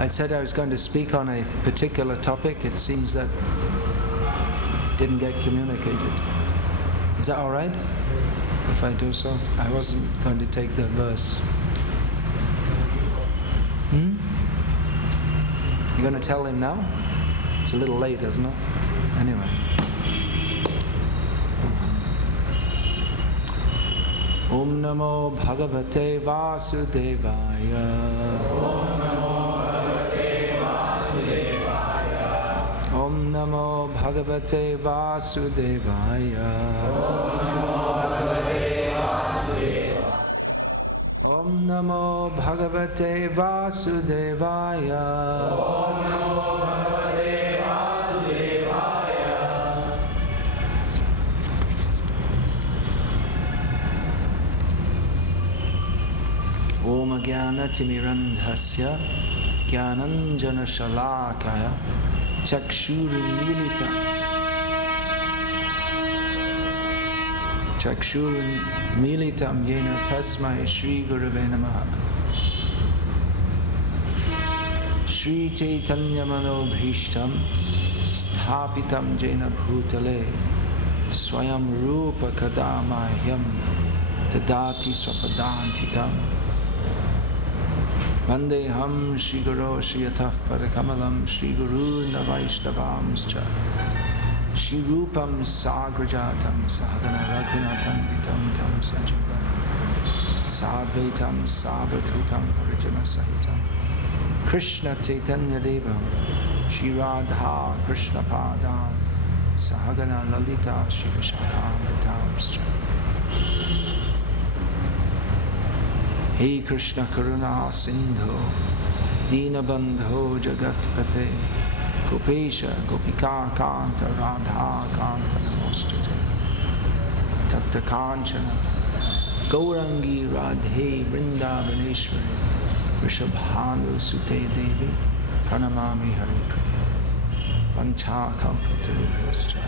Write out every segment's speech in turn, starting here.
I said I was going to speak on a particular topic. It seems that didn't get communicated. Is that all right if I do so? I wasn't going to take the verse. You're going to tell him now? It's a little late, isn't it? Anyway. Om Namo Bhagavate Vasudevaya. Om Namo Bhagavate Vasudevaya. Om Namo Bhagavate Vasudevaya. Om Namo Bhagavate Vasudevaya. Om Namo Bhagavate Vasudevaya. Om Jnanatimirandhasya Jnananjana Shalakaya Chakshurmilitam Yena Tasmai Shri Gurave Namaha. Shri Chaitanya Manobhishtam Sthapitam Jena Bhutale Swayam Rupa Kadamahyam Tadati Swapadantikam Vandeham Shri Guru Shri Yataf Parakamalam Shri Guru Navaishnavamscha Shri Rupam Sagrajatam Sahagana Raghunatam Vitam Tam Sanjivam Sadvaitam Savadhutam Parijana Sahitam Krishna Chaitanya Devam Shri Radha Krishna Padam Sahagana Lalita Shri Vishakam Vitamscha Hey Krishna Karuna Sindhu Dinabandho Jagatpate Gopesha Gopika Kanta Radha Kanta Namostute Takta Kanchana Gaurangi Radhe Vrindavaneshwari Vrishabhanu Sute Devi Pranamami Haripriya Vancha Kalpatarubhyascha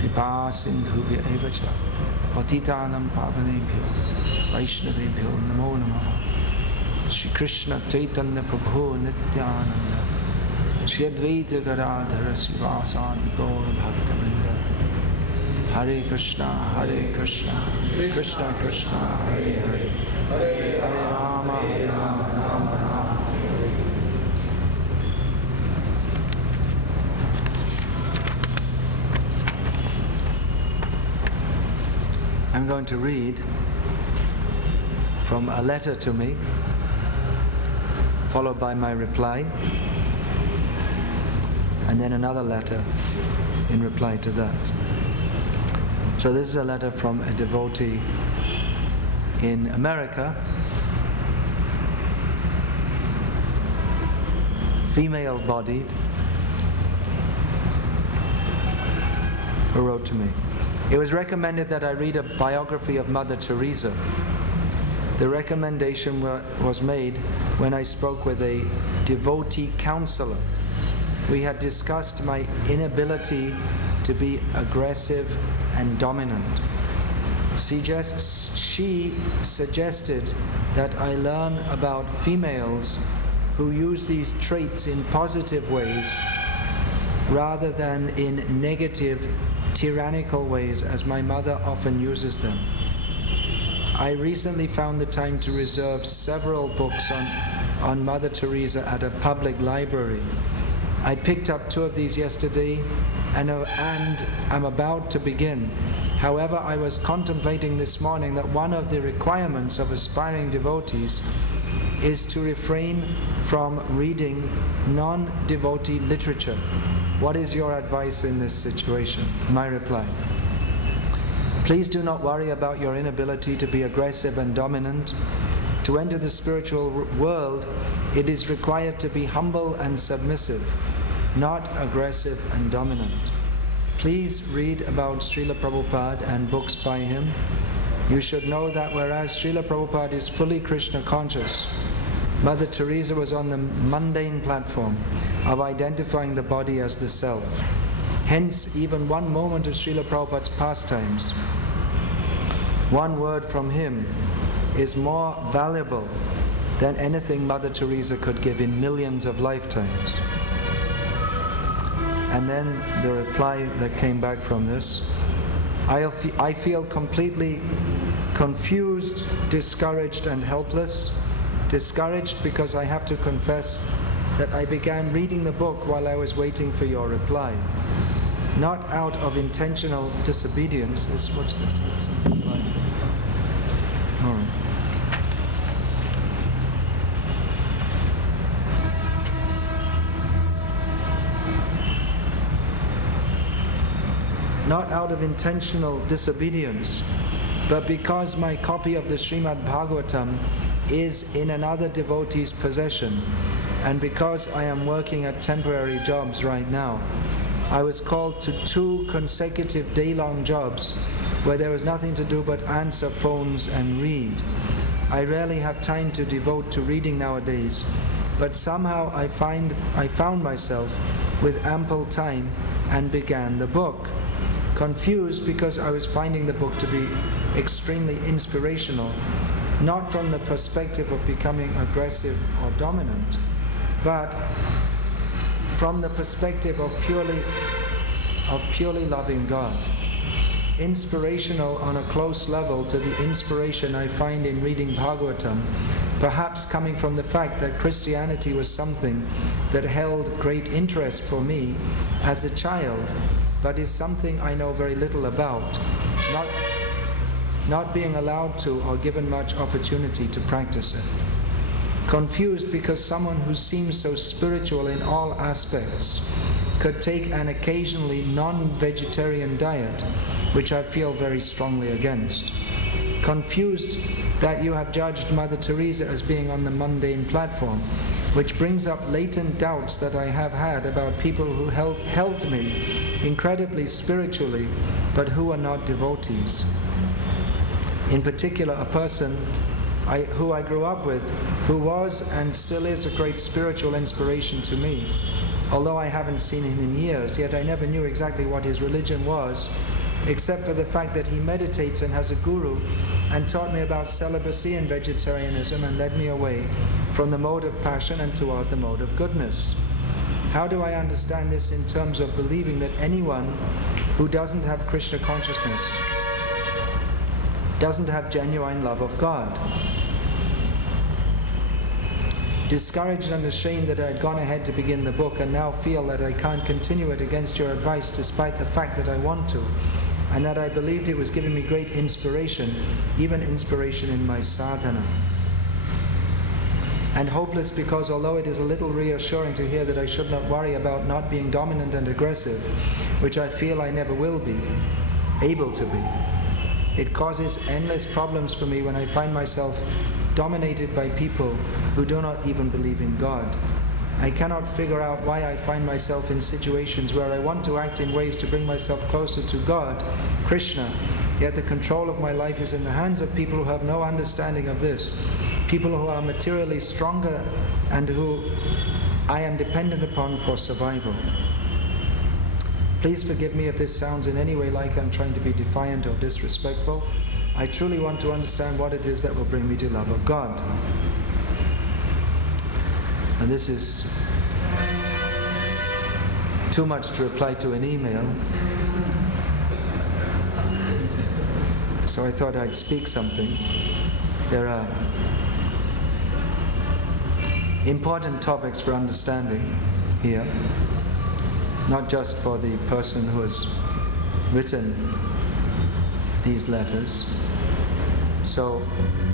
Kripa Sindhubhya Evacha Patitanam Pavanebhyo Vaishnavebhyo Namo Namaha Shri Krishna Chaitanya Prabhu Nityananda Shri Advaita Gadadhara Sivasadi Gaura Bhaktivinoda Hare Krishna Krishna Krishna Hare Hare Hare Rama Rama Rama. I'm going to read from a letter to me, followed by my reply, and then another letter in reply to that. So this is a letter from a devotee in America, female-bodied, who wrote to me. It was recommended that I read a biography of Mother Teresa. The recommendation was made when I spoke with a devotee counselor. We had discussed my inability to be aggressive and dominant. She suggested that I learn about females who use these traits in positive ways rather than in negative, tyrannical ways as my mother often uses them. I recently found the time to reserve several books on Mother Teresa at a public library. I picked up 2 of these yesterday and I'm about to begin. However, I was contemplating this morning that one of the requirements of aspiring devotees is to refrain from reading non-devotee literature. What is your advice in this situation? My reply: please do not worry about your inability to be aggressive and dominant. To enter the spiritual world, it is required to be humble and submissive, not aggressive and dominant. Please read about Srila Prabhupada and books by him. You should know that whereas Srila Prabhupada is fully Krishna conscious, Mother Teresa was on the mundane platform of identifying the body as the self. Hence, even one moment of Srila Prabhupada's pastimes, one word from him, is more valuable than anything Mother Teresa could give in millions of lifetimes. And then the reply that came back from this, I feel completely confused, discouraged and helpless. Discouraged because I have to confess that I began reading the book while I was waiting for your reply. Not out of intentional disobedience. What's this? It's a reply. All right. Not out of intentional disobedience, but because my copy of the Srimad Bhagavatam is in another devotee's possession, and because I am working at temporary jobs right now. I was called to 2 consecutive day-long jobs where there was nothing to do but answer phones and read. I rarely have time to devote to reading nowadays, but somehow I found myself with ample time and began the book. Confused because I was finding the book to be extremely inspirational, not from the perspective of becoming aggressive or dominant, but from the perspective of purely loving God. Inspirational on a close level to the inspiration I find in reading Bhagavatam, perhaps coming from the fact that Christianity was something that held great interest for me as a child, but is something I know very little about, not being allowed to or given much opportunity to practice it. Confused because someone who seems so spiritual in all aspects could take an occasionally non-vegetarian diet, which I feel very strongly against. Confused that you have judged Mother Teresa as being on the mundane platform, which brings up latent doubts that I have had about people who helped me incredibly spiritually, but who are not devotees. In particular, a person who I grew up with, who was and still is a great spiritual inspiration to me. Although I haven't seen him in years, yet I never knew exactly what his religion was, except for the fact that he meditates and has a guru, and taught me about celibacy and vegetarianism and led me away from the mode of passion and toward the mode of goodness. How do I understand this in terms of believing that anyone who doesn't have Krishna consciousness doesn't have genuine love of God? Discouraged and ashamed that I had gone ahead to begin the book and now feel that I can't continue it against your advice despite the fact that I want to, and that I believed it was giving me great inspiration, even inspiration in my sadhana. And hopeless because although it is a little reassuring to hear that I should not worry about not being dominant and aggressive, which I feel I never will be able to be, it causes endless problems for me when I find myself dominated by people who do not even believe in God. I cannot figure out why I find myself in situations where I want to act in ways to bring myself closer to God, Krishna, yet the control of my life is in the hands of people who have no understanding of this, people who are materially stronger and who I am dependent upon for survival. Please forgive me if this sounds in any way like I'm trying to be defiant or disrespectful. I truly want to understand what it is that will bring me to love of God. And this is too much to reply to an email, so I thought I'd speak something. There are important topics for understanding here, not just for the person who has written these letters, so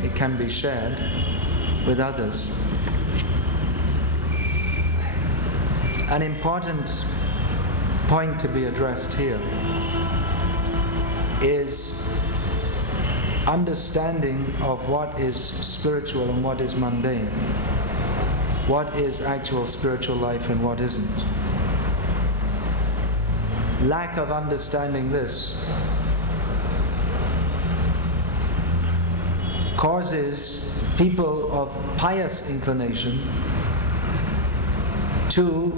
it can be shared with others. An important point to be addressed here is understanding of what is spiritual and what is mundane, what is actual spiritual life and what isn't. Lack of understanding this causes people of pious inclination to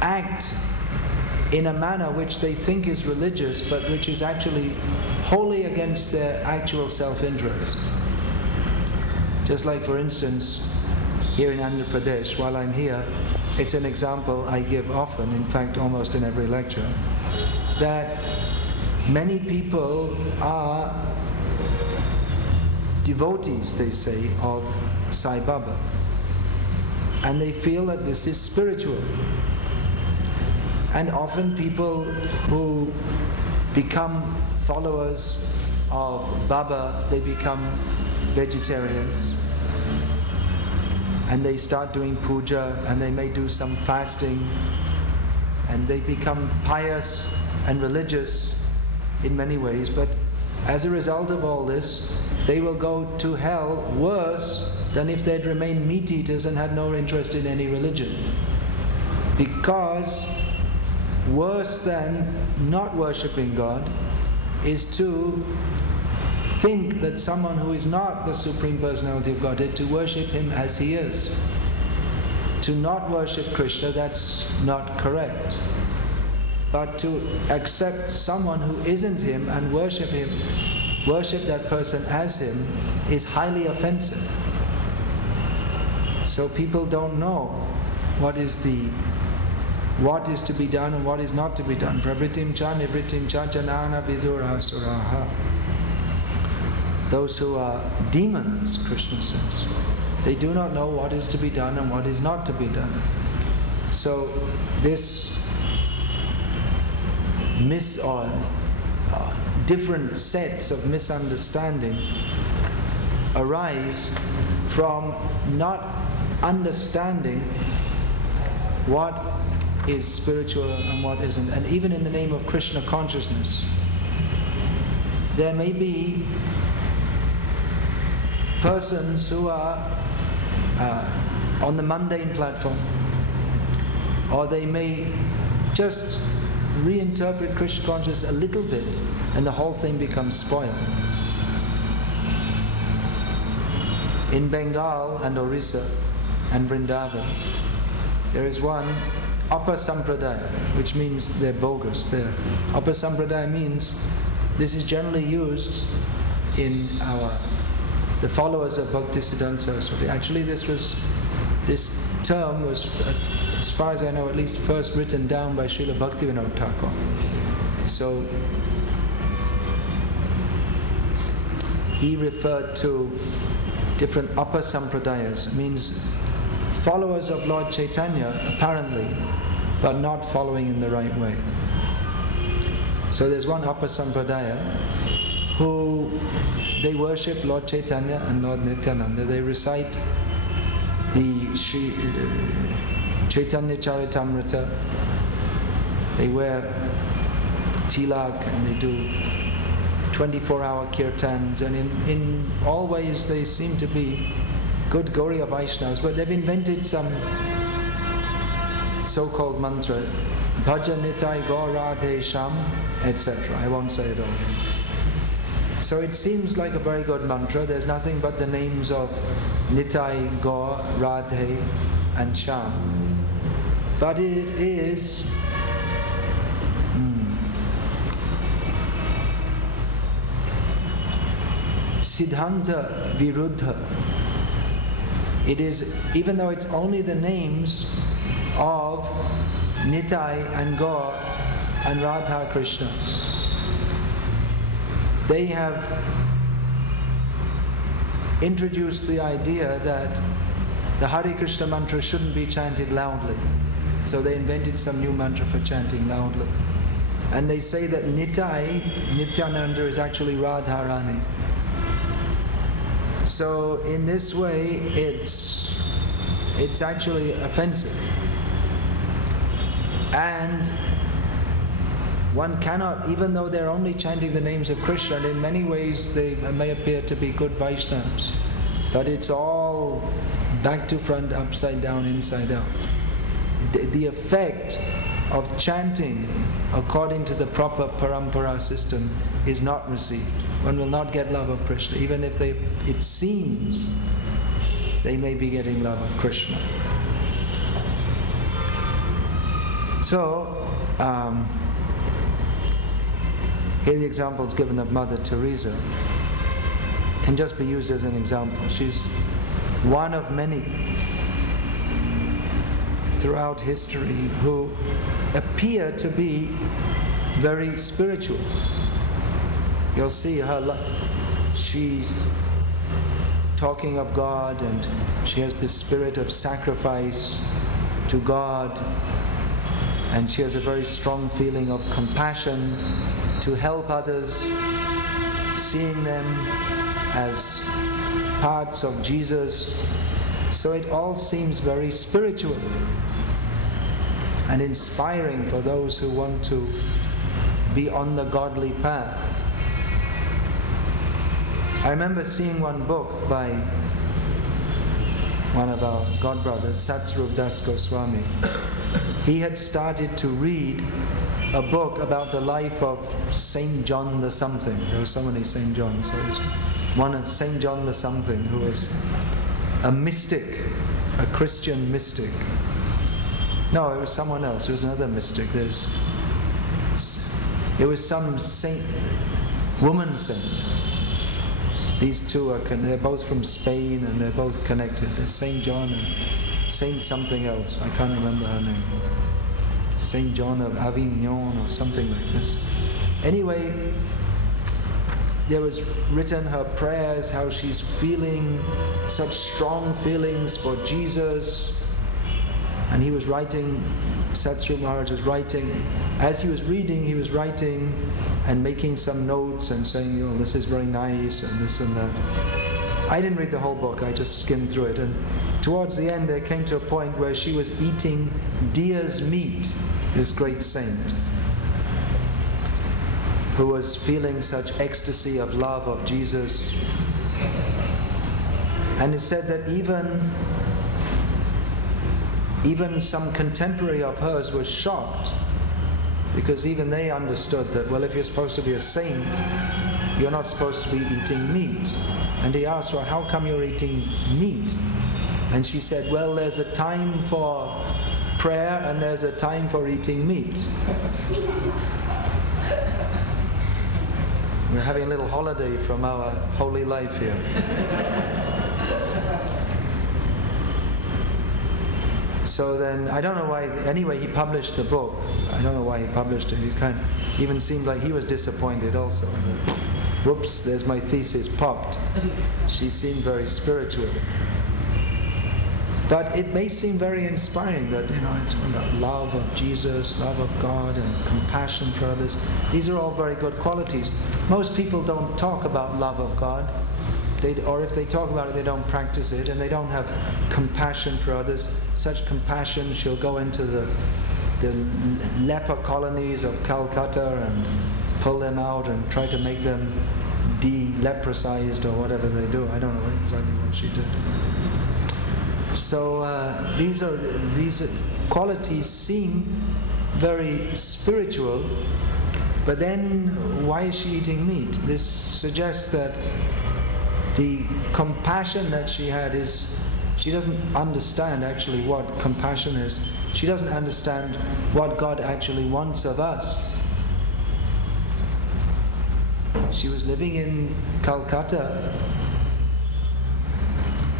act in a manner which they think is religious, but which is actually wholly against their actual self-interest. Just like, for instance, here in Andhra Pradesh, while I'm here, it's an example I give often, in fact almost in every lecture, that many people are devotees, they say, of Sai Baba, and they feel that this is spiritual. And often people who become followers of Baba, they become vegetarians, and they start doing puja, and they may do some fasting, and they become pious and religious in many ways, but as a result of all this, they will go to hell worse than if they'd remained meat eaters and had no interest in any religion. Because worse than not worshipping God is to think that someone who is not the Supreme Personality of Godhead, to worship Him as He is. To not worship Krishna, that's not correct. But to accept someone who isn't Him and worship Him, worship that person as Him, is highly offensive. So people don't know what is to be done and what is not to be done. Pravritim cha nivritim cha janana vidura suraha. Those who are demons, Krishna says, they do not know what is to be done and what is not to be done. So this different sets of misunderstanding arise from not understanding what is spiritual and what isn't. And even in the name of Krishna consciousness, there may be persons who are on the mundane platform, or they may just reinterpret Krishna consciousness a little bit and the whole thing becomes spoiled. In Bengal and Orissa and Vrindavan, there is one Apasampradaya, which means they're bogus. Apasampradaya means this is generally used in the followers of Bhaktisiddhanta Saraswati. Actually, this term was, as far as I know, at least first written down by Srila Bhaktivinoda Thakur. So he referred to different Apasampradayas, means followers of Lord Chaitanya, apparently, but not following in the right way. So there's one Apasampradaya who they worship Lord Chaitanya and Lord Nityananda. They recite the Chaitanya Charitamrita. They wear tilak and they do 24-hour kirtans, and in all ways they seem to be good Gauriya Vaishnavas, but they've invented some so-called mantra, Bhaja Nitai Gaur Radhe Sham, etc. I won't say it all. So it seems like a very good mantra. There's nothing but the names of Nitai, Gaur, Radhe and Sham. But it is Siddhanta Viruddha. It is, even though it's only the names of Nitai and Gaur and Radha Krishna, they have introduced the idea that the Hare Krishna mantra shouldn't be chanted loudly. So they invented some new mantra for chanting loudly. And they say that Nitai, Nityananda, is actually Radharani. So in this way, it's actually offensive. And one cannot, even though they're only chanting the names of Krishna, and in many ways they may appear to be good Vaishnavas, but it's all back to front, upside down, inside out. The effect of chanting according to the proper parampara system is not received. One will not get love of Krishna, even if it seems they may be getting love of Krishna. So, here the example is given of Mother Teresa, can just be used as an example. She's one of many throughout history who appear to be very spiritual. You'll see her, she's talking of God, and she has this spirit of sacrifice to God, and she has a very strong feeling of compassion to help others, seeing them as parts of Jesus. So it all seems very spiritual and inspiring for those who want to be on the godly path. I remember seeing one book by one of our God brothers, Satsrup Das Goswami. He had started to read a book about the life of Saint John the something. There were so many Saint Johns. So it was one of Saint John the something, who was a mystic, a Christian mystic. No, it was someone else. It was another mystic. It was some saint, woman saint. These two they're both from Spain, and they're both connected. There's Saint John and Saint something else. I can't remember her name. Saint John of Avignon or something like this. Anyway, there was written her prayers, how she's feeling such strong feelings for Jesus. And he was writing, Satsrup Maharaj was writing. As he was reading, he was writing and making some notes and saying, oh, this is very nice, and this and that. I didn't read the whole book, I just skimmed through it. And towards the end, there came to a point where she was eating deer's meat, this great saint, who was feeling such ecstasy of love of Jesus. And it said that even some contemporary of hers was shocked, because even they understood that, well, if you're supposed to be a saint, you're not supposed to be eating meat. And he asked, well, how come you're eating meat? And she said, well, there's a time for prayer and there's a time for eating meat. We're having a little holiday from our holy life here. So then, I don't know why, anyway, he published the book. I don't know why he published it. It kind of even seemed like he was disappointed also. Whoops, there's my thesis popped. She seemed very spiritual. But it may seem very inspiring that, it's about love of Jesus, love of God, and compassion for others. These are all very good qualities. Most people don't talk about love of God. Or if they talk about it, they don't practice it, and they don't have compassion for others. Such compassion, she'll go into the leper colonies of Calcutta and pull them out and try to make them de-leprosized or whatever they do. I don't know exactly what she did. So these qualities seem very spiritual, but then why is she eating meat? This suggests that the compassion that she had is, she doesn't understand actually what compassion is. She doesn't understand what God actually wants of us. She was living in Calcutta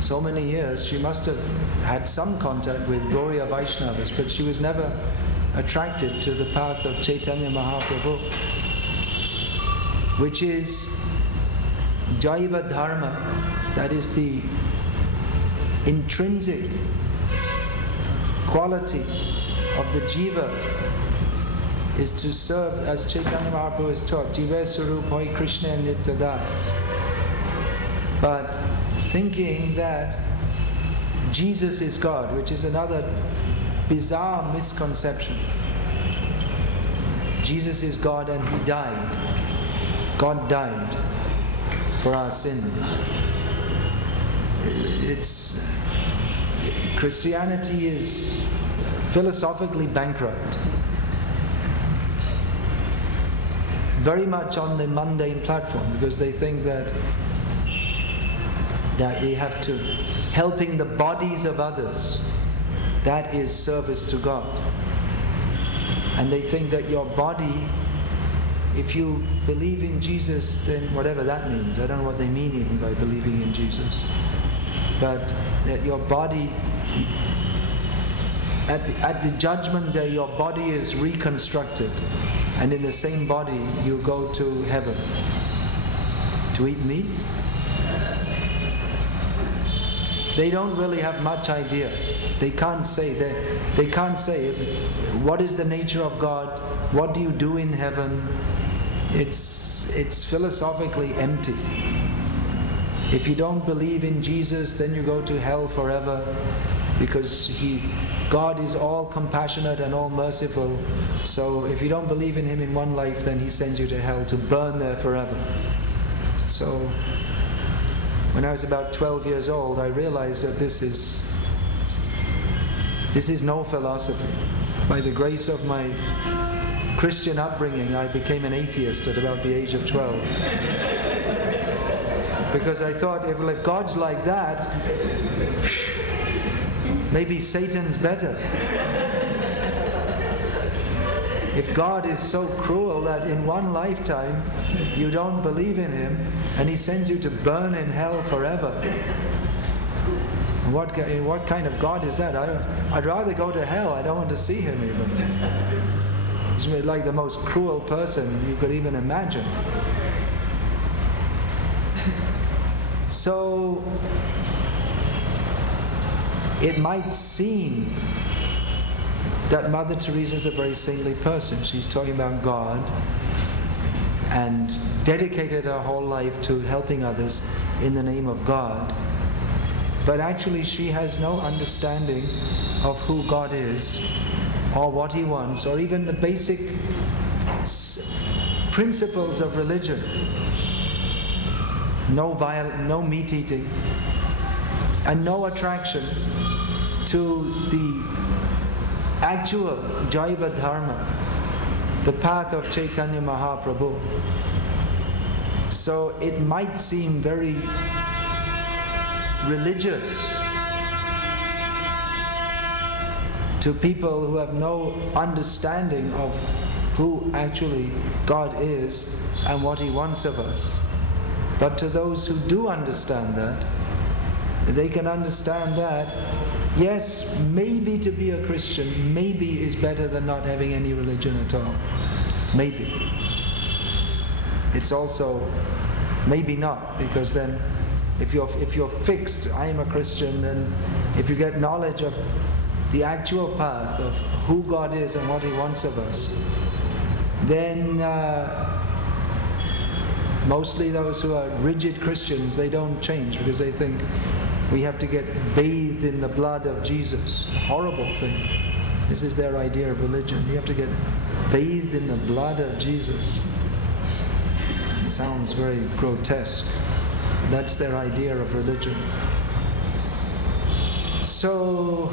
so many years. She must have had some contact with Gauriya Vaishnavas, but she was never attracted to the path of Chaitanya Mahaprabhu, which is Jaiva Dharma, that is the intrinsic quality of the jiva, is to serve, as Chaitanya Mahaprabhu has taught, Jiva Sarup Hoi Krishna Nitya Das. But thinking that Jesus is God, which is another bizarre misconception. Jesus is God and He died. God died for our sins. Christianity is philosophically bankrupt. Very much on the mundane platform, because they think that we have to, helping the bodies of others, that is service to God. And they think that your body if you believe in Jesus, then whatever that means, I don't know what they mean even by believing in Jesus, but that your body, at the judgment day, your body is reconstructed, and in the same body you go to heaven. To eat meat? They don't really have much idea. They can't say what is the nature of God, what do you do in heaven. It's philosophically empty. If you don't believe in Jesus, then you go to hell forever, because God is all compassionate and all merciful. So if you don't believe in Him in one life, then He sends you to hell to burn there forever. So when I was about 12 years old, I realized that this is no philosophy. By the grace of my Christian upbringing, I became an atheist at about the age of 12. Because I thought, if God's like that, maybe Satan's better. If God is so cruel that in one lifetime you don't believe in Him and He sends you to burn in hell forever, what kind of God is that? I'd rather go to hell. I don't want to see Him even. He's like the most cruel person you could even imagine. So it might seem that Mother Teresa is a very saintly person. She's talking about God and dedicated her whole life to helping others in the name of God. But actually she has no understanding of who God is, or what He wants, or even the basic principles of religion. No violence, no meat eating, and no attraction to the actual Jaiva Dharma, the path of Chaitanya Mahaprabhu. So it might seem very religious to people who have no understanding of who actually God is and what He wants of us. But to those who do understand that, they can understand that, yes, maybe to be a Christian, maybe is better than not having any religion at all. Maybe. It's also maybe not, because then if you're fixed, I am a Christian, then if you get knowledge of the actual path of who God is and what He wants of us, then mostly those who are rigid Christians, they don't change, because they think we have to get bathed in the blood of Jesus. Horrible thing. This is their idea of religion. You have to get bathed in the blood of Jesus. Sounds very grotesque. That's their idea of religion. So,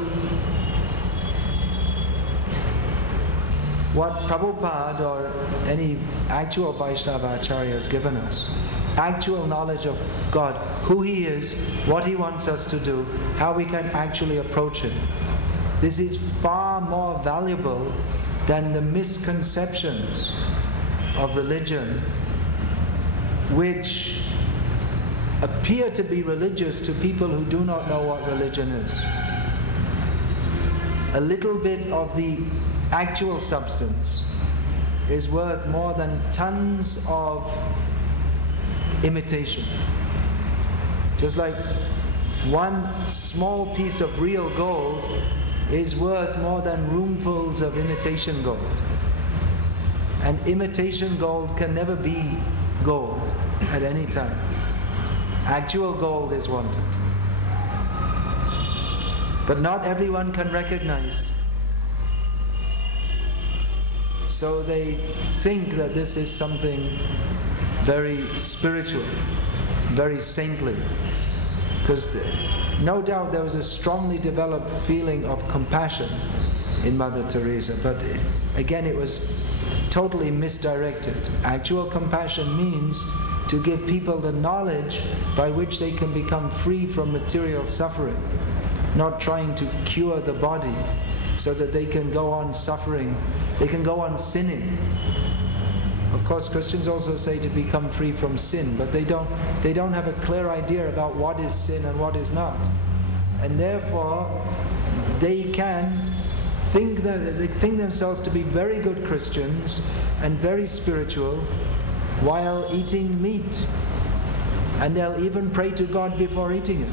what Prabhupada or any actual Vaishnava Acharya has given us, actual knowledge of God, who He is, what He wants us to do, how we can actually approach Him. This is far more valuable than the misconceptions of religion, which appear to be religious to people who do not know what religion is. A little bit of the actual substance is worth more than tons of imitation. Just like one small piece of real gold is worth more than roomfuls of imitation gold. And imitation gold can never be gold at any time. Actual gold is wanted. But not everyone can recognize. So they think that this is something very spiritual, very saintly. Because no doubt there was a strongly developed feeling of compassion in Mother Teresa, but again it was totally misdirected. Actual compassion means to give people the knowledge by which they can become free from material suffering, not trying to cure the body so that they can go on suffering, they can go on sinning. Of course, Christians also say to become free from sin, but they don't have a clear idea about what is sin and what is not. And therefore, they can think themselves to be very good Christians and very spiritual while eating meat. And they'll even pray to God before eating it.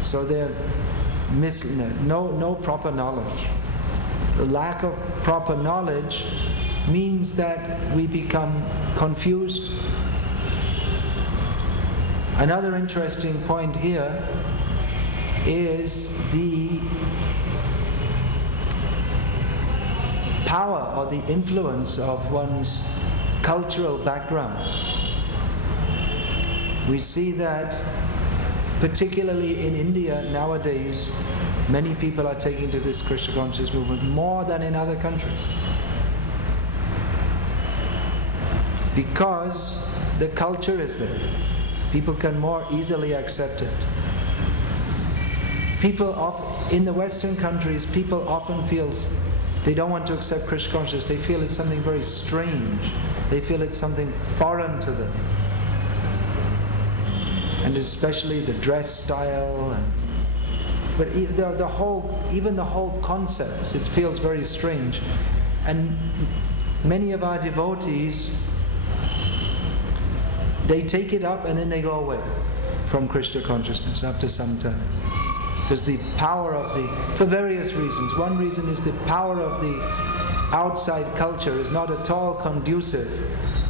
So they're no proper knowledge. The lack of proper knowledge means that we become confused. Another interesting point here is the power or the influence of one's cultural background. We see that particularly in India nowadays, many people are taking to this Krishna consciousness movement more than in other countries, because the culture is there. People can more easily accept it. In the Western countries, people often feel they don't want to accept Krishna consciousness. They feel it's something very strange. They feel it's something foreign to them. And especially the dress style, but even the whole concepts, it feels very strange. And many of our devotees, they take it up and then they go away from Krishna consciousness after some time. Because the power of for various reasons. One reason is the power of the outside culture is not at all conducive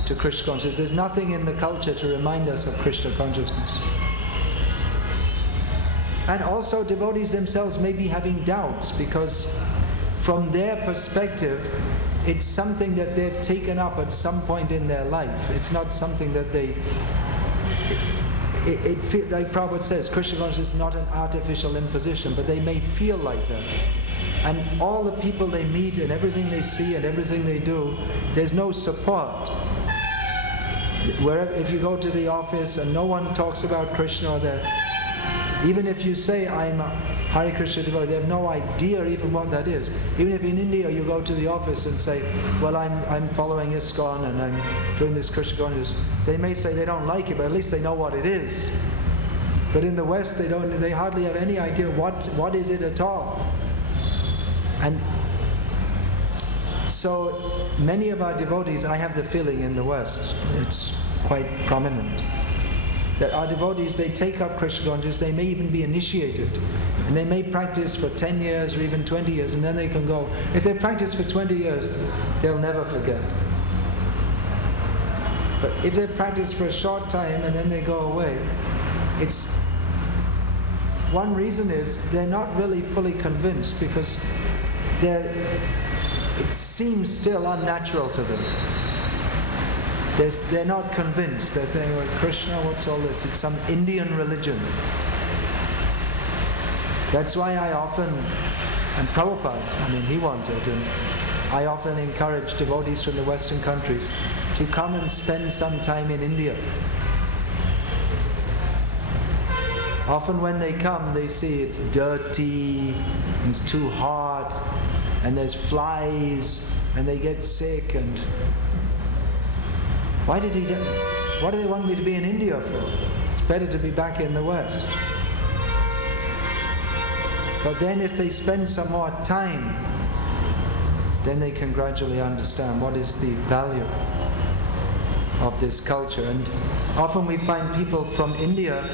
to Krishna consciousness. There's nothing in the culture to remind us of Krishna consciousness. And also devotees themselves may be having doubts, because from their perspective, it's something that they've taken up at some point in their life. It's not something that like Prabhupada says, Krishna consciousness is not an artificial imposition, but they may feel like that. And all the people they meet and everything they see and everything they do, there's no support. If you go to the office and no one talks about Krishna, even if you say, I'm a Hare Krishna devotee, they have no idea even what that is. Even if in India you go to the office and say, well, I'm following ISKCON and I'm doing this Krishna consciousness, they may say they don't like it, but at least they know what it is. But in the West, they hardly have any idea what is it at all. And so many of our devotees, I have the feeling in the West, it's quite prominent, that our devotees, they take up Krishna consciousness, they may even be initiated, and they may practice for 10 years or even 20 years, and then they can go. If they practice for 20 years, they'll never forget. But if they practice for a short time and then they go away, one reason is they're not really fully convinced, because it seems still unnatural to them. They're not convinced. They're saying, well, Krishna, what's all this? It's some Indian religion. That's why I often, and Prabhupada, he wanted, and I often encourage devotees from the Western countries to come and spend some time in India. Often when they come, they see it's dirty, and it's too hot, and there's flies, and they get sick, and what do they want me to be in India for? It's better to be back in the West. But then if they spend some more time, then they can gradually understand what is the value of this culture. And often we find people from India,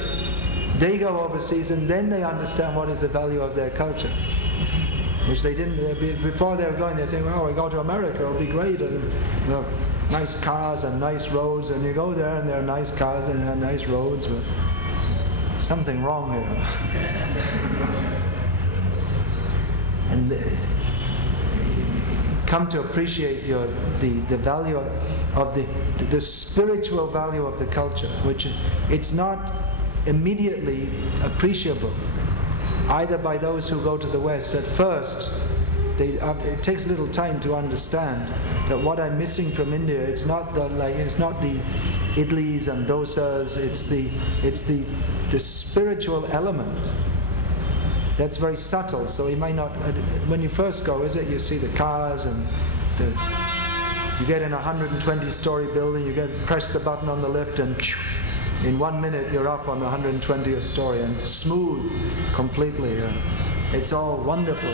they go overseas and then they understand what is the value of their culture, which they didn't. Before they were going, they're saying, well, we go to America, it'll be great, and nice cars and nice roads, and you go there and there are nice cars and there are nice roads, but something wrong here. And come to appreciate the value of the spiritual value of the culture, which it's not immediately appreciable either by those who go to the West. At first, it takes a little time to understand that what I'm missing from India, it's not the idlis and dosas, it's the spiritual element. That's very subtle, so you might not, when you first go, you see the cars and You get in a 120-story building, press the button on the lift, and in 1 minute you're up on the 120th story, and smooth completely. It's all wonderful.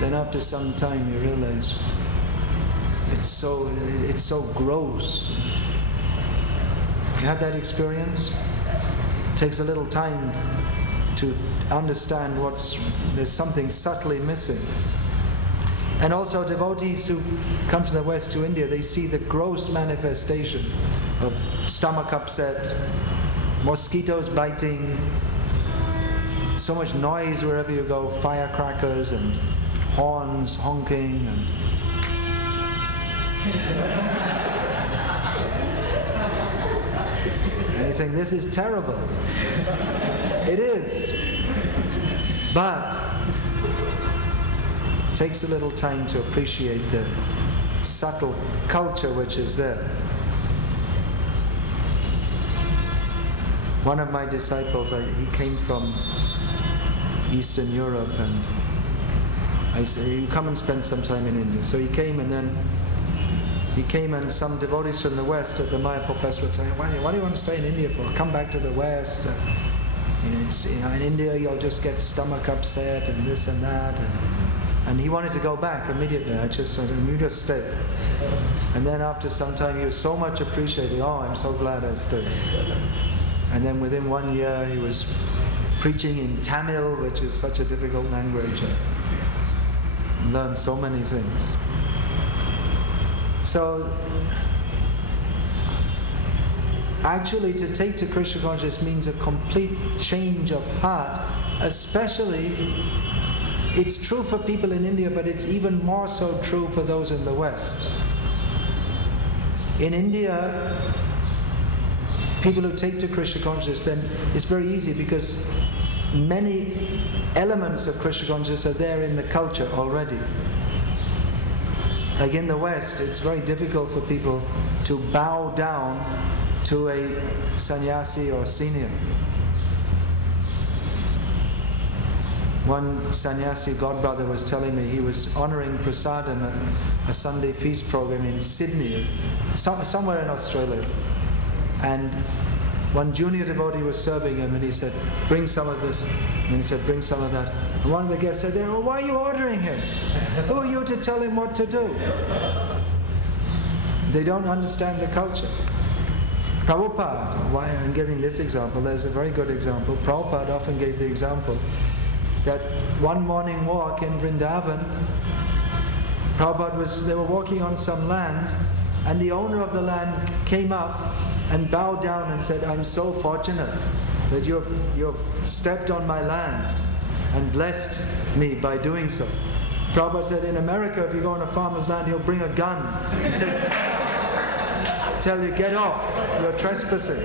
Then after some time you realize it's so gross. You have that experience? It takes a little time to understand there's something subtly missing. And also devotees who come from the West to India, they see the gross manifestation of stomach upset, mosquitoes biting, so much noise wherever you go, firecrackers and horns honking, and you think, this is terrible. It is. But it takes a little time to appreciate the subtle culture which is there. One of my disciples, he came from Eastern Europe, and I said, you come and spend some time in India. So he came, and some devotees from the West at the Maya professor were telling him, why do you want to stay in India for? Come back to the West. In India you'll just get stomach upset and this and that. And he wanted to go back immediately. I just said, you just stay. And then after some time he was so much appreciated. Oh, I'm so glad I stayed. And then within 1 year he was preaching in Tamil, which is such a difficult language. And learned so many things. So actually to take to Krishna consciousness means a complete change of heart. Especially, it's true for people in India, but it's even more so true for those in the West. In India, people who take to Krishna consciousness, then it's very easy because many elements of Krishna consciousness are there in the culture already. Like in the West, it's very difficult for people to bow down to a sannyasi or senior. One sannyasi godbrother was telling me he was honoring prasadam at a Sunday feast program in Sydney, somewhere in Australia. And one junior devotee was serving him, and he said, bring some of this. And he said, bring some of that. And one of the guests said, oh, why are you ordering him? Who are you to tell him what to do? They don't understand the culture. Prabhupada, why I'm giving this example, there's a very good example. Prabhupada often gave the example that one morning walk in Vrindavan, they were walking on some land, and the owner of the land came up and bowed down and said, I'm so fortunate that you have stepped on my land and blessed me by doing so. Prabhupada said, in America, if you go on a farmer's land, he'll bring a gun and tell you, get off, you're trespassing.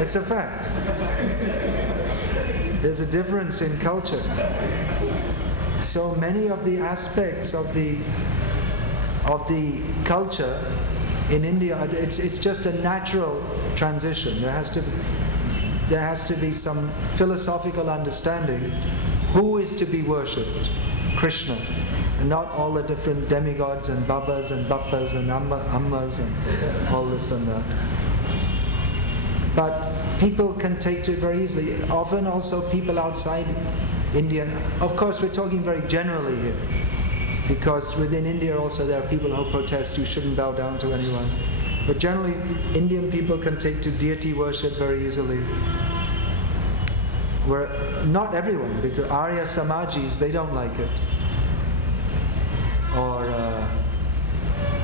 It's a fact. There's a difference in culture. So many of the aspects of the culture in India, it's just a natural transition. There has to be some philosophical understanding. Who is to be worshipped? Krishna, and not all the different demigods and babas and bappas and ammas and all this and that. But people can take to it very easily. Often also people outside India, of course we're talking very generally here, because within India also there are people who protest you shouldn't bow down to anyone. But generally Indian people can take to deity worship very easily. Where not everyone, because Arya Samajis, they don't like it. Or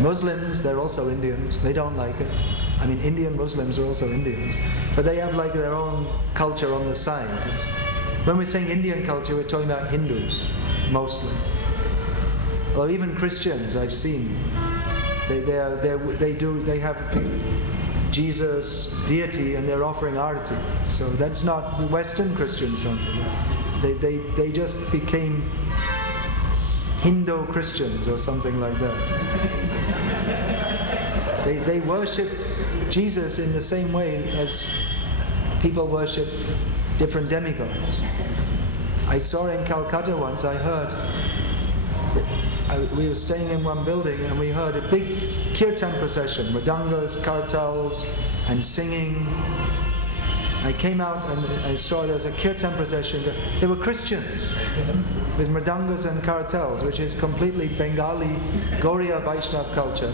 Muslims, they're also Indians, they don't like it. I mean, Indian Muslims are also Indians, but they have like their own culture on the side. When we're saying Indian culture, we're talking about Hindus, mostly. Or even Christians, I've seen. They have Jesus, deity, and they're offering arati. So that's not the Western Christians. They just became Hindu Christians or something like that. They worship Jesus in the same way as people worship different demigods. I saw in Calcutta once, I heard that we were staying in one building and we heard a big kirtan procession, mridangas, kartals, and singing. I came out and I saw there was a kirtan procession. They were Christians with mridangas and kartals, which is completely Bengali, Gauriya Vaishnava culture.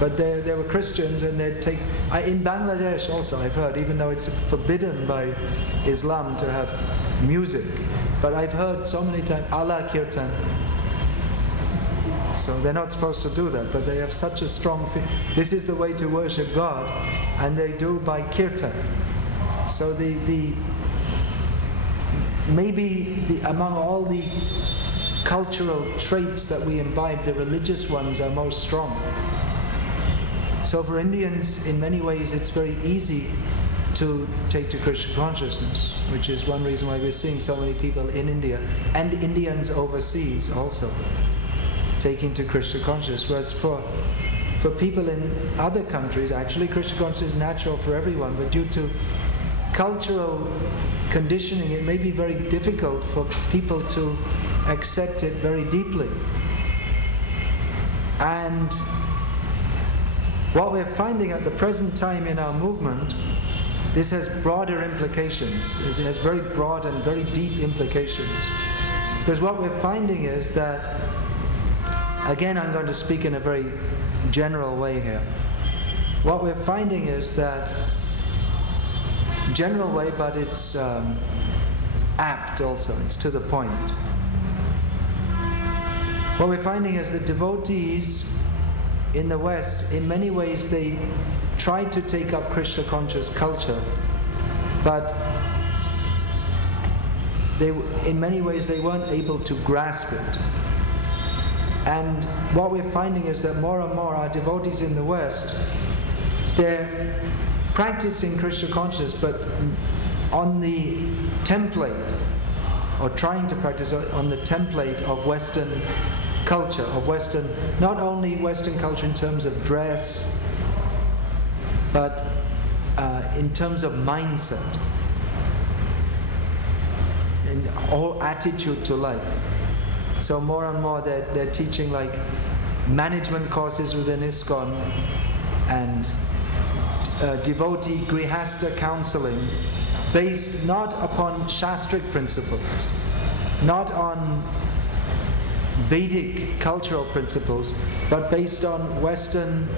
But they were Christians, and they'd take... in Bangladesh also, I've heard, even though it's forbidden by Islam to have music, but I've heard so many times, Allah Kirtan. So they're not supposed to do that, but they have such a strong... This is the way to worship God, and they do by Kirtan. So among all the cultural traits that we imbibe, the religious ones are most strong. So for Indians, in many ways, it's very easy to take to Krishna consciousness, which is one reason why we're seeing so many people in India, and Indians overseas also, taking to Krishna consciousness. Whereas for people in other countries, actually Krishna consciousness is natural for everyone, but due to cultural conditioning, it may be very difficult for people to accept it very deeply. And what we're finding at the present time in our movement, this has broader implications. It has very broad and very deep implications. Because what we're finding is that, again, I'm going to speak in a very general way here. What we're finding is that, general way, but it's apt also, it's to the point. What we're finding is that devotees in the West, in many ways, they tried to take up Krishna conscious culture, but in many ways they weren't able to grasp it. And what we're finding is that more and more our devotees in the West, they're practicing Krishna consciousness, but on the template, or trying to practice on the template of Western culture, of Western, not only Western culture in terms of dress, but in terms of mindset and whole attitude to life. So more and more they're teaching like management courses within ISKCON and devotee grihasta counseling based not upon Shastric principles, not on Vedic cultural principles, but based on Western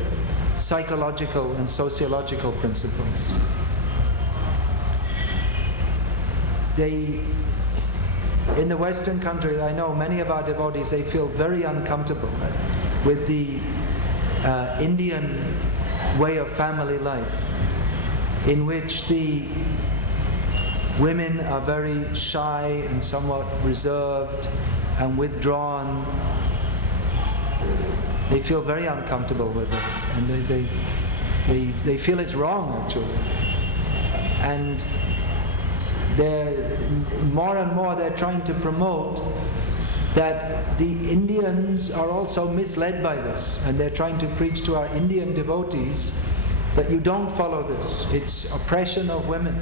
psychological and sociological principles. In the Western countries, I know many of our devotees, they feel very uncomfortable with the Indian way of family life, in which the women are very shy and somewhat reserved and withdrawn. They feel very uncomfortable with it, and they feel it's wrong, actually. And more and more they're trying to promote that the Indians are also misled by this, and they're trying to preach to our Indian devotees that you don't follow this. It's oppression of women.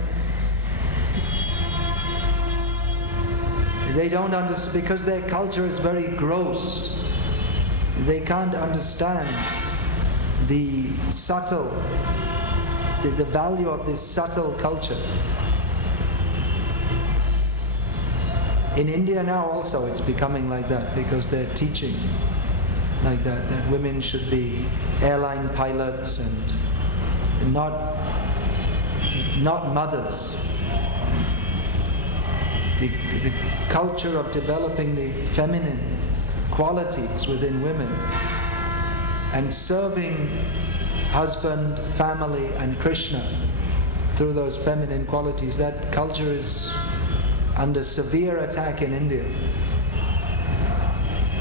They don't understand, because their culture is very gross. They can't understand the subtle, the value of this subtle culture. In India now also it's becoming like that, because they're teaching like that women should be airline pilots and not mothers. The culture of developing the feminine qualities within women and serving husband, family and Krishna through those feminine qualities, that culture is under severe attack in India.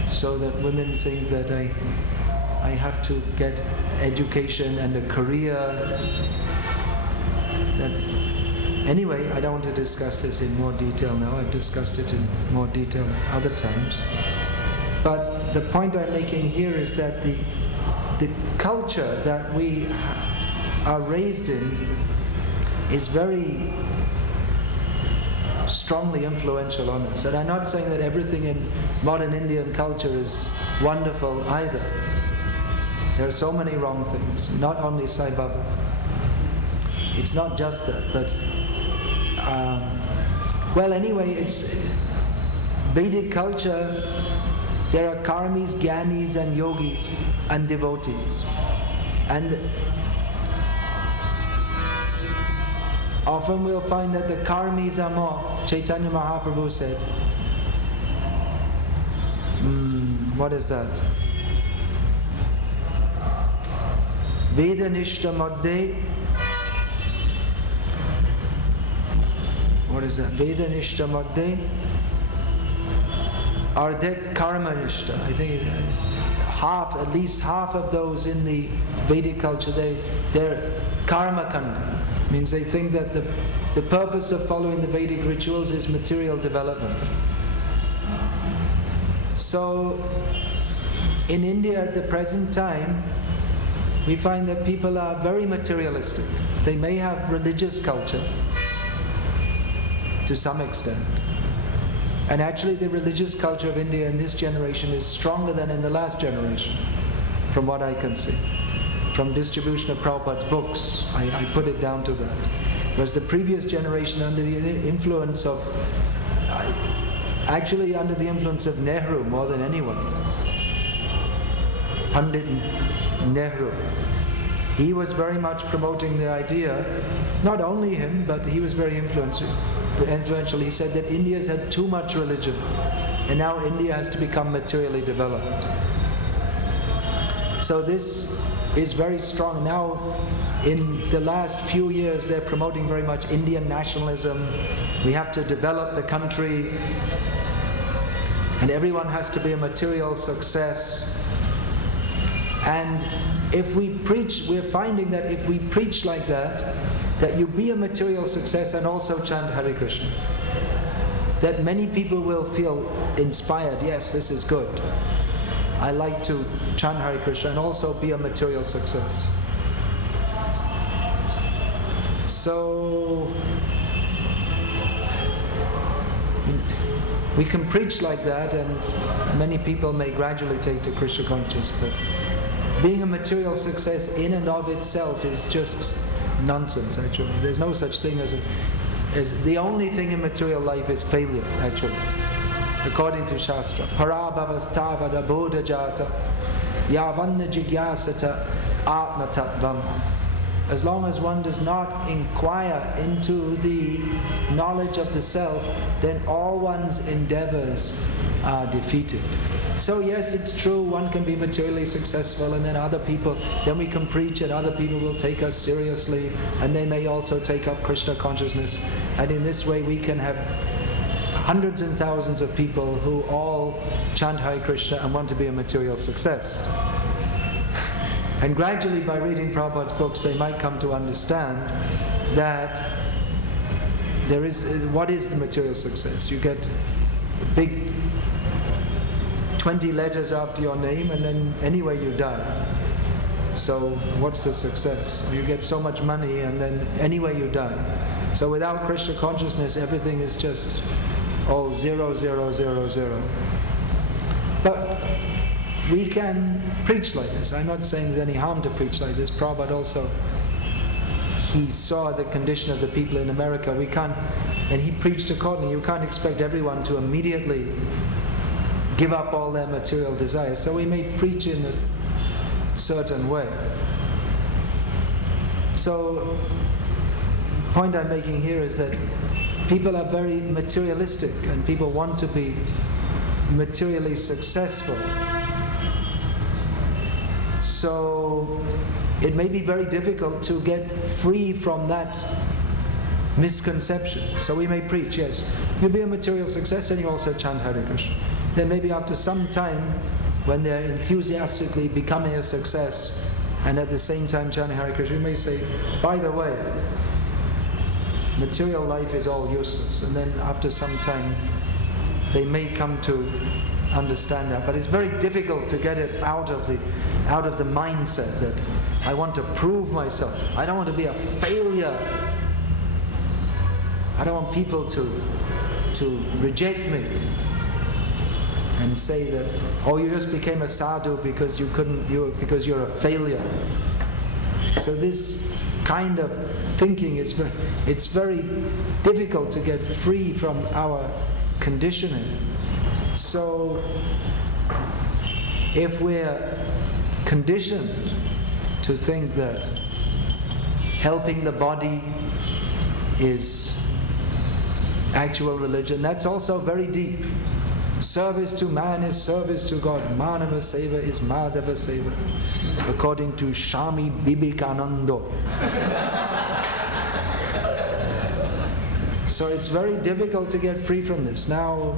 So that women think that I have to get education and a career. Anyway, I don't want to discuss this in more detail now. I've discussed it in more detail other times. But the point I'm making here is that the culture that we are raised in is very strong strongly influential on us. And I'm not saying that everything in modern Indian culture is wonderful either. There are so many wrong things, not only Sai Baba. It's not just that, but well, anyway, it's Vedic culture. There are karmis, gyanis and yogis and devotees. And often we'll find that the karmis are more. Chaitanya Mahaprabhu said, what is that? Vedanishta madde. What is that? Vedanishta madde. Ardek karmanishta. I think at least half of those in the Vedic culture, they're karma kanda. Means they think that the purpose of following the Vedic rituals is material development. So in India at the present time, we find that people are very materialistic. They may have religious culture to some extent. And actually the religious culture of India in this generation is stronger than in the last generation, from what I can see. From distribution of Prabhupada's books, I put it down to that. Whereas the previous generation, under the influence of, actually under the influence of Nehru more than anyone, Pandit Nehru, he was very much promoting the idea, not only him, but he was very influential. He said that India's had too much religion, and now India has to become materially developed. So this is very strong. Now, in the last few years, they're promoting very much Indian nationalism. We have to develop the country, and everyone has to be a material success. And if we preach, we're finding that if we preach like that you be a material success and also chant Hare Krishna, that many people will feel inspired. Yes, this is good. I like to chant Hare Krishna and also be a material success. So we can preach like that, and many people may gradually take to Krishna consciousness, but being a material success in and of itself is just nonsense, actually. There's no such thing as the only thing in material life is failure, actually. According to Shastra, Parabhavastavada bodhajata yavanna jigyasata atma tattvam. As long as one does not inquire into the knowledge of the self, then all one's endeavors are defeated. So yes, it's true, one can be materially successful, and then we can preach and other people will take us seriously, and they may also take up Krishna consciousness. And in this way we can have hundreds and thousands of people who all chant Hare Krishna and want to be a material success. And gradually, by reading Prabhupada's books, they might come to understand that what is the material success? You get a big 20 letters after your name, and then anyway you die. So what's the success? You get so much money, and then anyway you die. So without Krishna consciousness, everything is just all 0, 0, 0, 0. But we can preach like this. I'm not saying there's any harm to preach like this. Prabhupada also, he saw the condition of the people in America. And he preached accordingly. You can't expect everyone to immediately give up all their material desires. So we may preach in a certain way. So the point I'm making here is that people are very materialistic, and people want to be materially successful. So it may be very difficult to get free from that misconception. So we may preach, yes, you be a material success and you also chant Hare Krishna. Then maybe after some time, when they're enthusiastically becoming a success and at the same time chanting Hare Krishna, you may say, by the way, material life is all useless. And then after some time, they may come to understand that. But it's very difficult to get it out of the mindset that I want to prove myself. I don't want to be a failure. I don't want people to to reject me and say that, oh, you just became a sadhu because because you're a failure. So this kind of thinking it's very difficult to get free from our conditioning. So if we're conditioned to think that helping the body is actual religion, that's also very deep. Service to man is service to God. Manava Seva is Madhava Seva, according to Swami Vivekananda. So it's very difficult to get free from this. Now,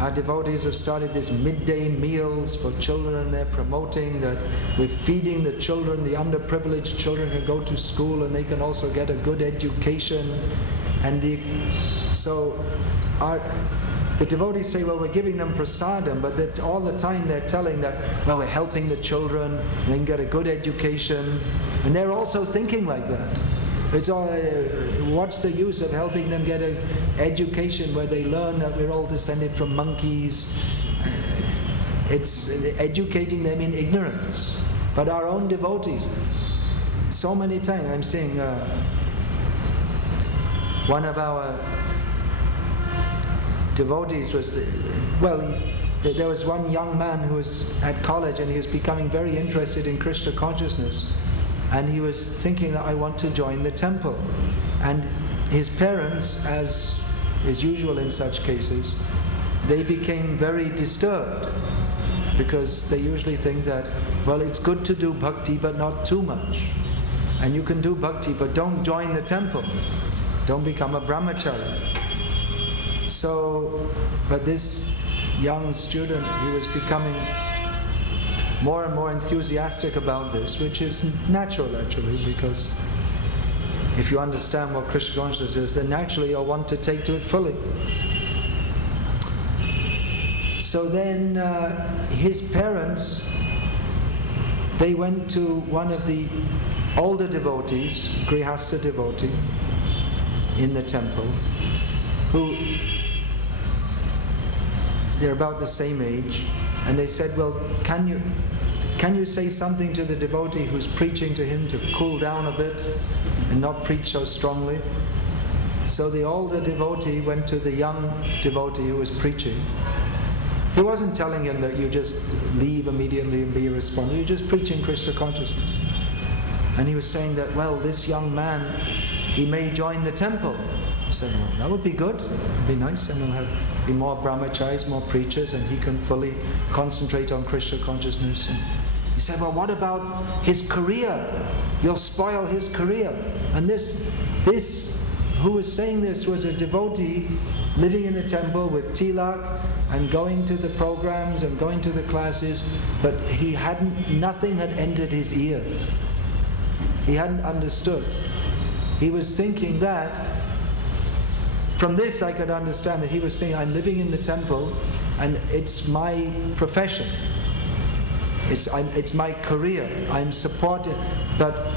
our devotees have started this midday meals for children. They're promoting that we're feeding the children, the underprivileged children can go to school and they can also get a good education. And the devotees say, well, we're giving them prasadam, but that all the time they're telling that, well, we're helping the children, they can get a good education. And they're also thinking like that. It's all, what's the use of helping them get an education where they learn that we're all descended from monkeys? It's educating them in ignorance. But our own devotees, so many times I'm seeing one of our devotees was, there was one young man who was at college and he was becoming very interested in Krishna consciousness. And he was thinking that I want to join the temple. And his parents, as is usual in such cases, they became very disturbed because they usually think that, well, it's good to do bhakti but not too much. And you can do bhakti but don't join the temple. Don't become a brahmachari. So, but this young student, he was becoming more and more enthusiastic about this, which is natural actually, because if you understand what Krishna consciousness is, then naturally you'll want to take to it fully. So then his parents, they went to one of the older devotees, Grihastha devotee, in the temple, who they're about the same age, and they said, well, can you say something to the devotee who's preaching to him to cool down a bit and not preach so strongly? So the older devotee went to the young devotee who was preaching. He wasn't telling him that you just leave immediately and be irresponsible. You're just preaching Krishna consciousness. And he was saying that, well, this young man, he may join the temple. I said, well, that would be good. It would be nice, and we'll be more brahmacharis, more preachers, and he can fully concentrate on Krishna consciousness. And he said, well, what about his career? You'll spoil his career. And this who was saying this was a devotee living in the temple with tilak and going to the programs and going to the classes, but nothing had entered his ears. He hadn't understood. He was thinking that, from this I could understand that he was thinking, I'm living in the temple and it's my profession. It's my career. I'm supported. But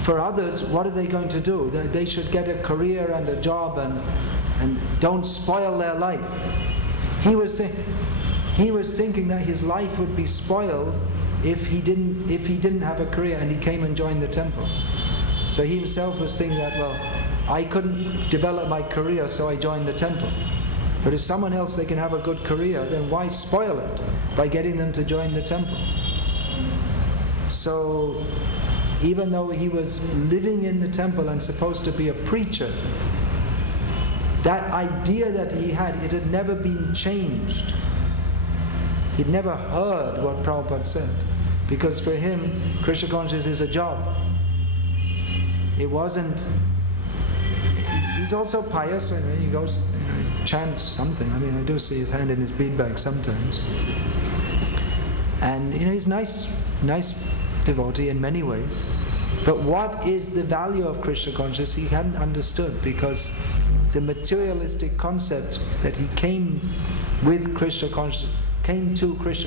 for others, what are they going to do? They should get a career and a job and don't spoil their life. He was thinking that his life would be spoiled if he didn't have a career and he came and joined the temple. So he himself was thinking that, well, I couldn't develop my career, so I joined the temple. But if someone else, they can have a good career, then why spoil it by getting them to join the temple? So even though he was living in the temple and supposed to be a preacher, that idea that he had, it had never been changed. He'd never heard what Prabhupada said, because for him, Krishna consciousness is a job. It wasn't. He's also pious, and he goes, chants something. I mean, I do see his hand in his bead bag sometimes. And he's nice devotee in many ways. But what is the value of Krishna consciousness? He hadn't understood, because the materialistic concept that he came to Krishna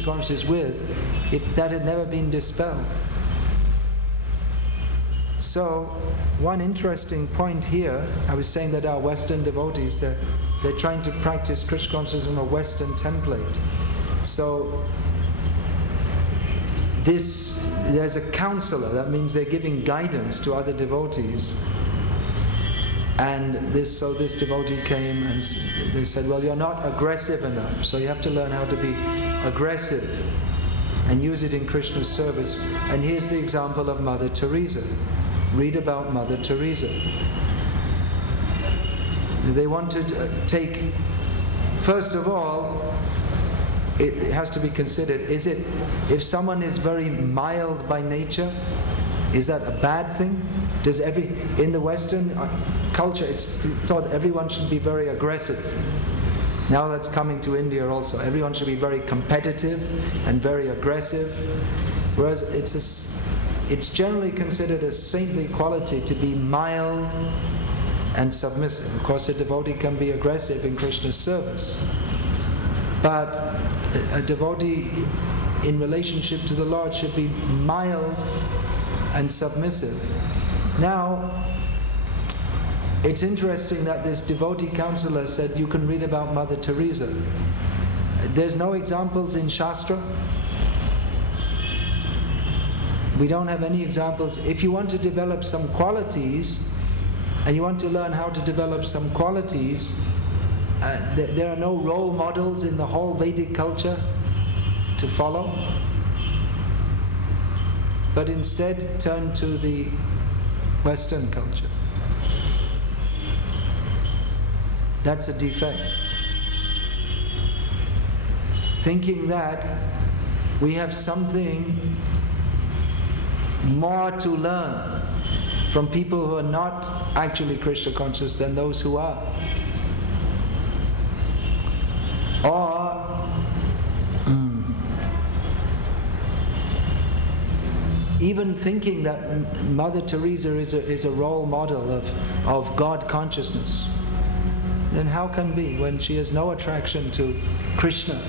consciousness with, that had never been dispelled. So, one interesting point here, I was saying that our Western devotees, they're trying to practice Krishna consciousness in a Western template. So, there's a counselor, that means they're giving guidance to other devotees. And this devotee came and they said, well, you're not aggressive enough, so you have to learn how to be aggressive and use it in Krishna's service. And here's the example of Mother Teresa. Read about Mother Teresa. They want to take, first of all, it has to be considered, if someone is very mild by nature, is that a bad thing? In the Western culture, it's thought everyone should be very aggressive. Now that's coming to India also. Everyone should be very competitive and very aggressive. Whereas it's generally considered a saintly quality to be mild and submissive. Of course, a devotee can be aggressive in Krishna's service. But a devotee in relationship to the Lord should be mild and submissive. Now, it's interesting that this devotee counselor said you can read about Mother Teresa. There's no examples in Shastra. We don't have any examples. If you want to develop some qualities, and you want to learn how to develop some qualities, there are no role models in the whole Vedic culture to follow. But instead turn to the Western culture. That's a defect. Thinking that we have something more to learn from people who are not actually Krishna conscious than those who are. Or even thinking that Mother Teresa is a role model of God consciousness. Then how can be when she has no attraction to Krishna?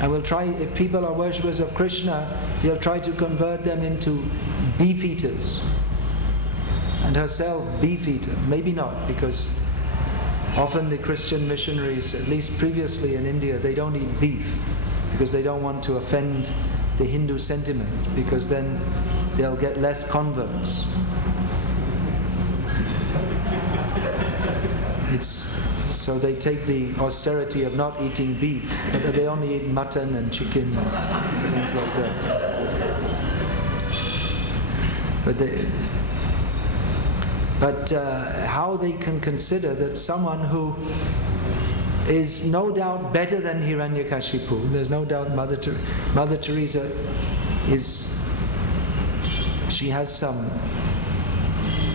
And will try, if people are worshippers of Krishna, she'll try to convert them into beef eaters. And herself beef eater. Maybe not, because often the Christian missionaries, at least previously in India, they don't eat beef because they don't want to offend the Hindu sentiment, because then they'll get less converts. So they take the austerity of not eating beef, but they only eat mutton and chicken and things like that. But how they can consider that someone who is no doubt better than Hiranyakashipu, there's no doubt Mother Teresa she has some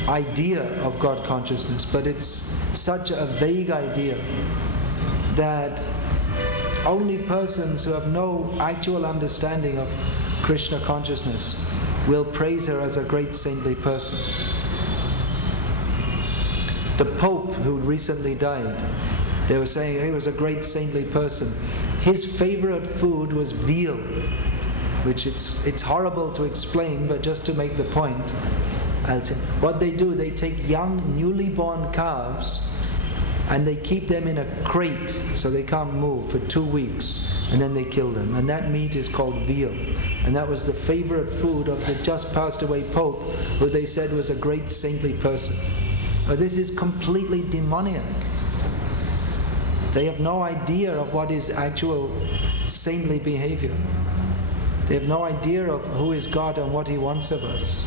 idea of God consciousness, but it's such a vague idea that only persons who have no actual understanding of Krishna consciousness will praise her as a great saintly person. The Pope who recently died, they were saying he was a great saintly person. His favorite food was veal, which it's horrible to explain, but just to make the point, what they do, they take young, newly born calves and they keep them in a crate so they can't move for 2 weeks, and then they kill them. And that meat is called veal. And that was the favorite food of the just passed away Pope, who they said was a great saintly person. But this is completely demoniac. They have no idea of what is actual saintly behavior. They have no idea of who is God and what He wants of us.